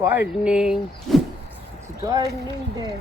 Gardening. It's gardening day.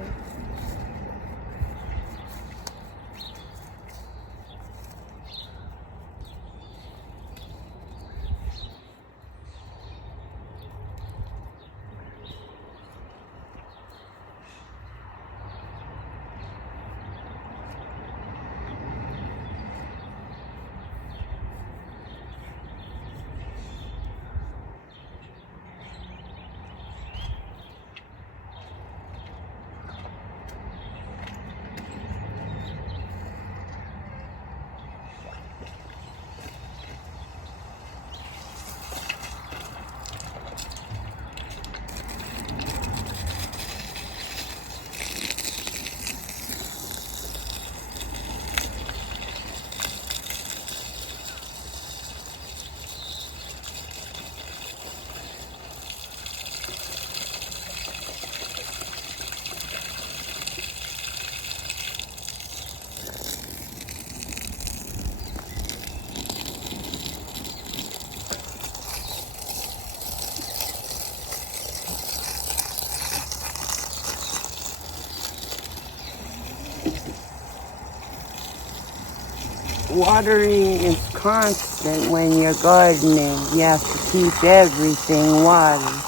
Watering is constant when you're gardening. You have to keep everything watered.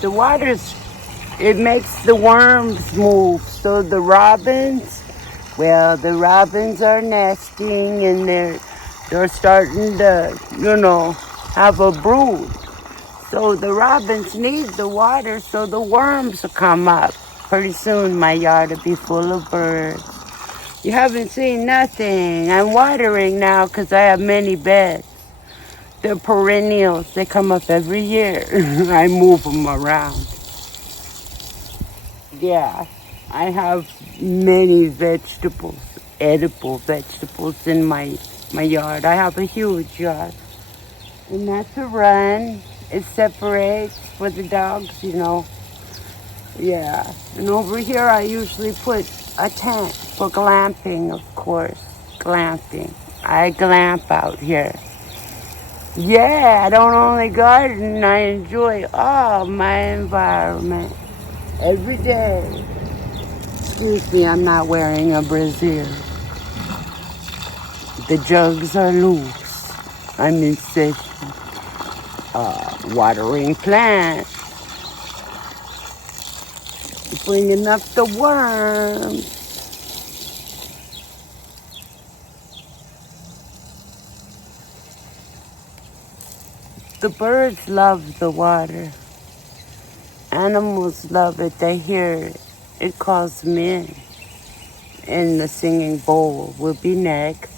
The water's, it makes the worms move. So the robins are nesting and they're starting to, have a brood. So the robins need the water so the worms will come up. Pretty soon my yard will be full of birds. You haven't seen nothing. I'm watering now because I have many beds. They're perennials. They come up every year. I move them around. Yeah, I have many vegetables, edible vegetables in my yard. I have a huge yard. And that's a run. It separates for the dogs, Yeah. And over here I usually put a tent for glamping, of course. Glamping. I glamp out here. Yeah, I don't only garden, I enjoy all my environment every day. Excuse me, I'm not wearing a brassiere. The jugs are loose. I'm in session. Watering plants. Bringing up the worms. The birds love the water. Animals love it. They hear it. It calls them in. And the singing bowl will be next.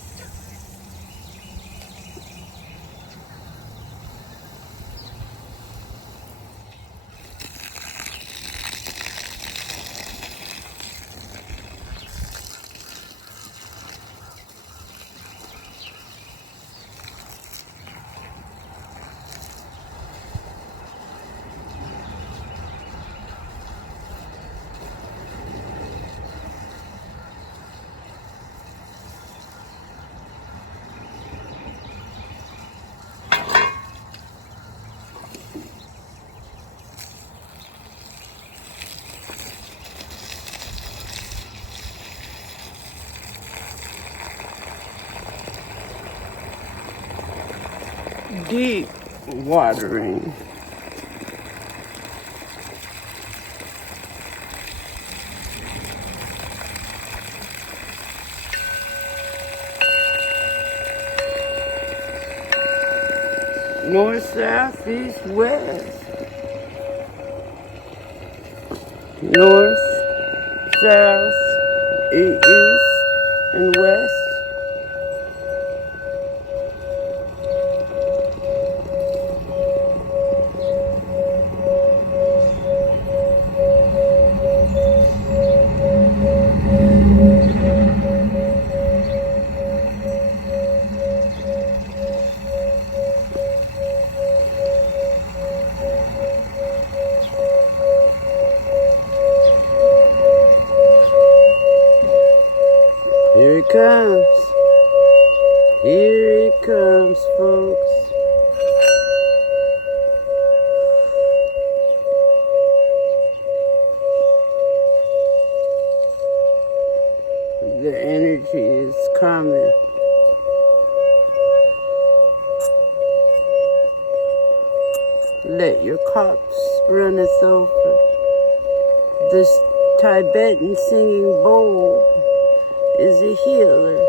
Deep watering. North, south, east, west. North, south, east, and west. comes, folks. The energy is coming. Let your cups runneth over. This Tibetan singing bowl is a healer.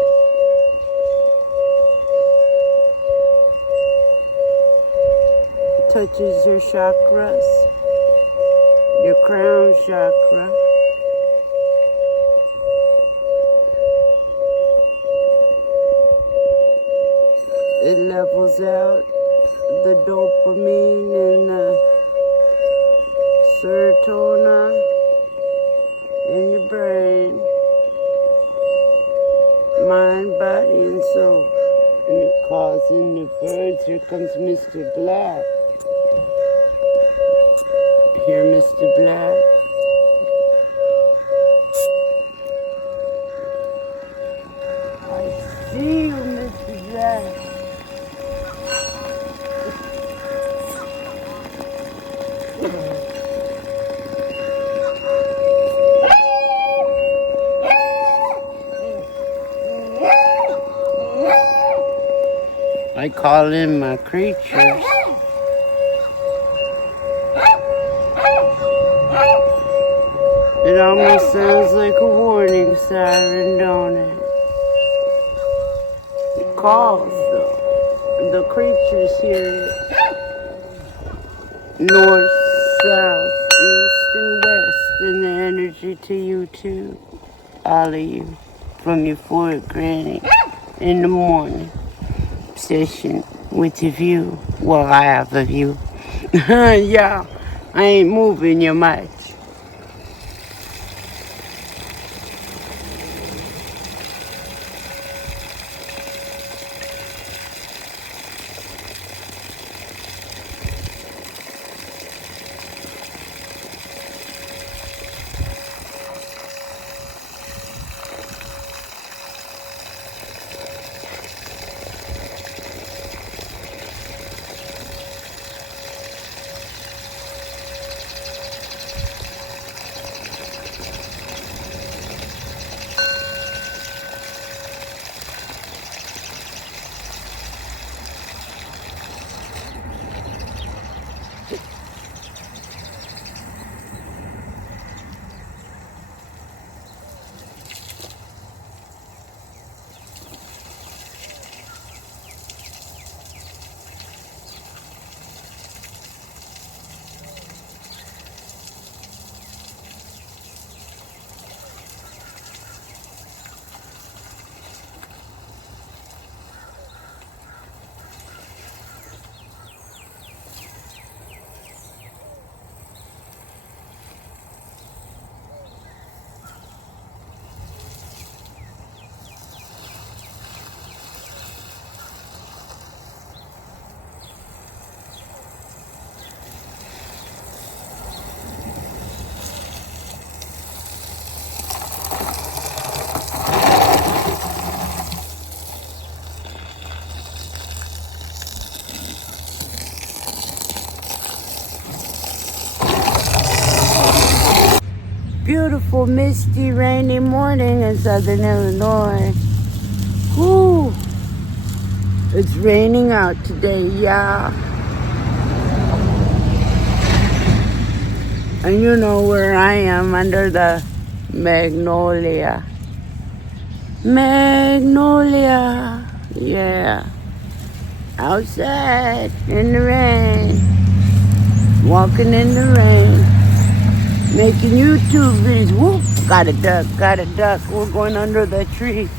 Touches your chakras, your crown chakra. It levels out the dopamine and the serotonin in your brain, mind, body, and soul. And it calls in the birds. Here comes Mr. Black. Here, Mr. Black. I see you, Mr. Black. I call in my creatures. It almost sounds like a warning siren, don't it? It calls, though. The creatures hear it. North, south, east, and west. And the energy to you, too. All of you. From your forward granny in the morning. Session with your view. Well, I have a view. Yeah, I ain't moving you much. Beautiful, misty, rainy morning in Southern Illinois. Whew. It's raining out today, yeah. And you know where I am, under the magnolia. Magnolia, yeah. Outside in the rain. Walking in the rain. Making YouTube videos. Whoop, got a duck. We're going under the tree.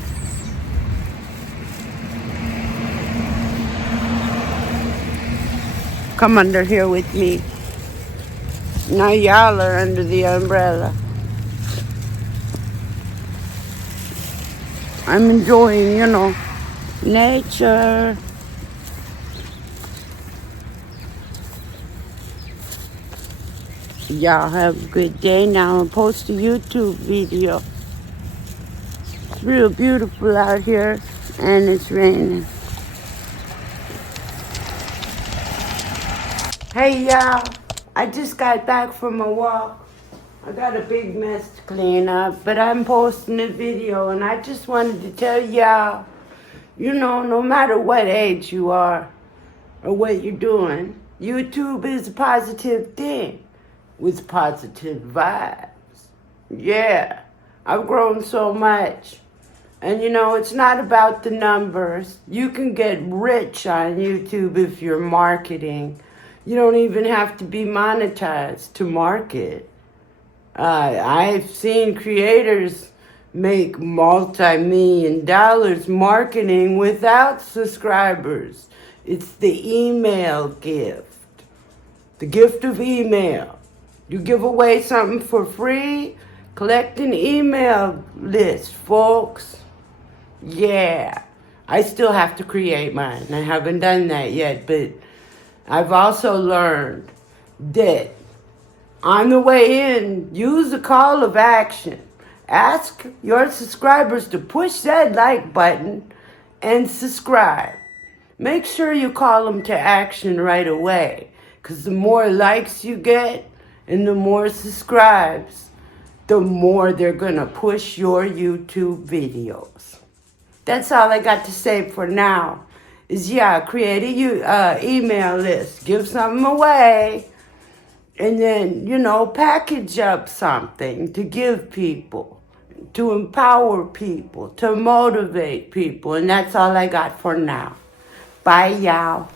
Come under here with me. Now y'all are under the umbrella. I'm enjoying, nature. Y'all have a good day now. I'll post a YouTube video. It's real beautiful out here and it's raining. Hey y'all, I just got back from a walk. I got a big mess to clean up, but I'm posting a video and I just wanted to tell y'all, no matter what age you are or what you're doing, YouTube is a positive thing with positive vibes. Yeah, I've grown so much. And it's not about the numbers. You can get rich on YouTube if you're marketing. You don't even have to be monetized to market. I've seen creators make multi-million dollars marketing without subscribers. It's the email gift. The gift of email. You give away something for free, collect an email list, folks. Yeah, I still have to create mine. I haven't done that yet, but I've also learned that on the way in, use the call of action. Ask your subscribers to push that like button and subscribe. Make sure you call them to action right away, because the more likes you get and the more subscribes, the more they're going to push your YouTube videos. That's all I got to say for now. Create a email list, give something away, and then package up something to give people, to empower people, to motivate people, and that's all I got for now. Bye, y'all.